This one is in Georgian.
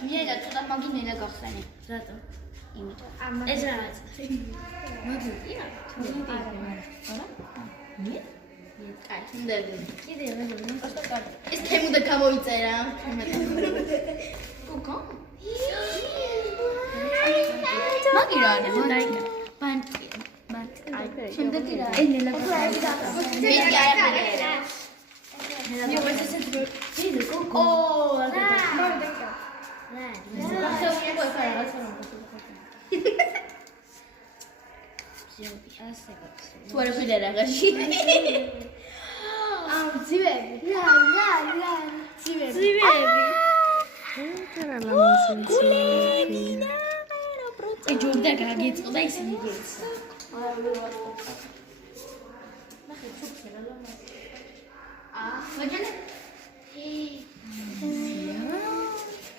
მიერა ცოტა მაგინელა გახსენე. რატო? იმიტომ. ეს რაღაც. მაგინია? არა? მე? კაი, ნდები. კიდე რა? ეს თემუდა გამოიწერა. კოკო? მაგი რა არის? დაიკა. ბანკი. შემდეგი რა? ენელა გახსენე. მე არა. Io questo sempre sì, cocco. Guarda. Puoi fare la sola. Tu eri qui ragazzi. Ah, si vede. Si vede. Si vede. Era la musica. Culenina. E giorda che la ghietto, dai si ghietto. Ah, ma già